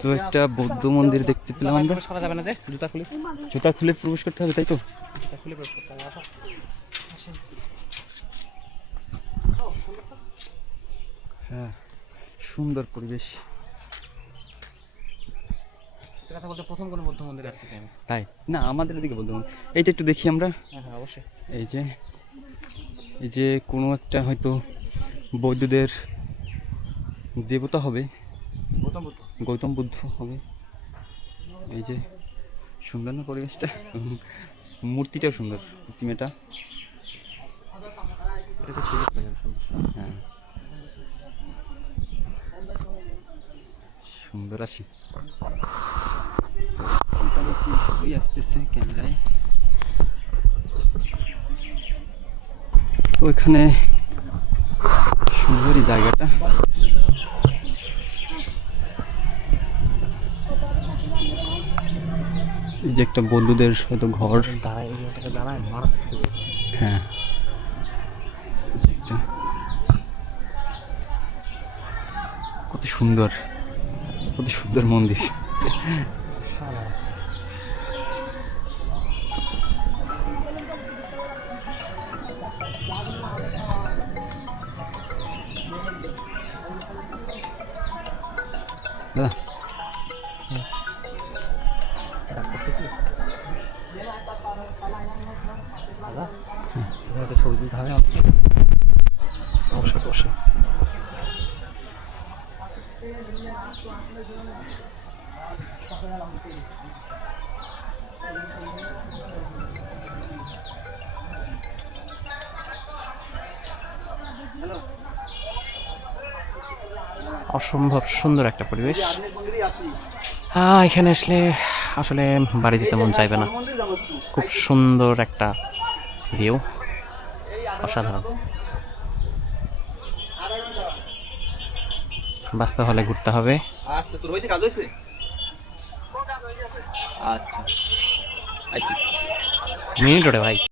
তো একটা বৌদ্ধ মন্দির দেখতে পেলাম আমরা। করা যাবে না যে জুতা খুলে প্রবেশ করতে হবে, তাই তো? জুতা খুলে প্রবেশ করতে হবে। হ্যাঁ, সুন্দর পরিবেশ। কথা বলতে প্রথম কোনো বৌদ্ধ মন্দিরে আসতেছি আমি। তাই না, আমাদের এদিকে বৌদ্ধ মন্দির। এইটা একটু দেখি আমরা। হ্যাঁ অবশ্যই। এই যে কোনো একটা হয়তো বৌদ্ধদের দেবতা হবে, গৌতম বুদ্ধ হবে। এই যে সুন্দর না পরিবেশটা, মূর্তিটাও সুন্দর, প্রতিমাটা। হ্যাঁ সুন্দর। আসি আসতেছে ক্যামেরায়। তো এখানে সুন্দর এই জায়গাটা। এই যে একটা বৌদ্ধদের হয়তো ঘর। হ্যাঁ, কত সুন্দর, কত সুন্দর মন্দির। দাদা ছবি তুলতে হবে অবশ্যই অবশ্যই। অসম্ভব সুন্দর একটা পরিবেশ। এখানে আসলে আসলে বাড়ি যেতে মন চাইবে না। খুব সুন্দর একটা ভিউ, অসাধারণ। বাস্তব হলে ঘুরতে হবে। আচ্ছা, তোর হয়েছে, কাজ হয়েছে। আচ্ছা মিনিট ওরে ভাই।